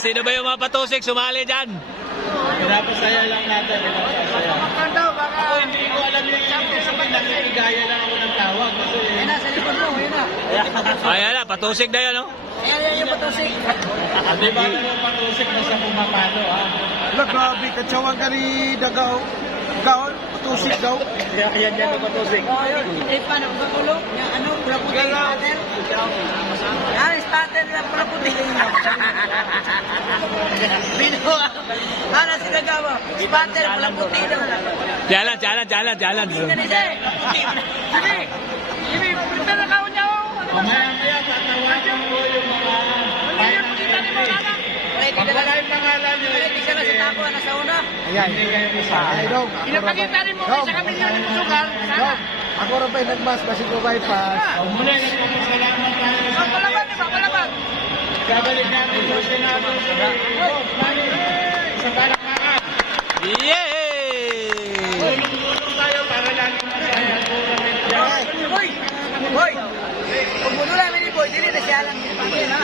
Sino ba yung mga patusik sumali dyan? Pinapasaya lang natin. Ako hindi ko alam yung sabihin na pinigaya lang ako ng tawag. Ayun na, sa likod mo, ayun na. Ayan na, patusik na yan, no? Ayan yung patusik. Di ba naman patusik na sa pumapalo, ha? Ala, grabe, katsawang ka ni Dagaw. Gaon, patusik daw. Yan ang patusik. Oh, yun. Eh, paano ba ulo? Yung ano, pula puti yung starter? Yan, starter na pula puti. Binuha. Ano sila gawa? Starter, pula puti daw. Jalan, jalan, jalan, jalan. Ganise. Sige. Sige, punta na kaon niya. Mamaya tatawagan ko yung mga Wala yung pangalan nyo. hindi ka na sa tapo, na sa una. Ayan. Hindi kayo isa. Ay, Dong. Pinapakita rin mo sa kami yung sugal. Dong, ako rin pa yung nagmas kasi ko bypass. Muna, nagpapasalamat tayo sa Palaban, di ba? Palaban. kabalik natin yung Senado sa Palakpakan. Yay! Tulong-tulong tayo para lang masaya. Boy! Boy! Pag mulo namin ni Boy, dili na siya lang. Pangin, ha?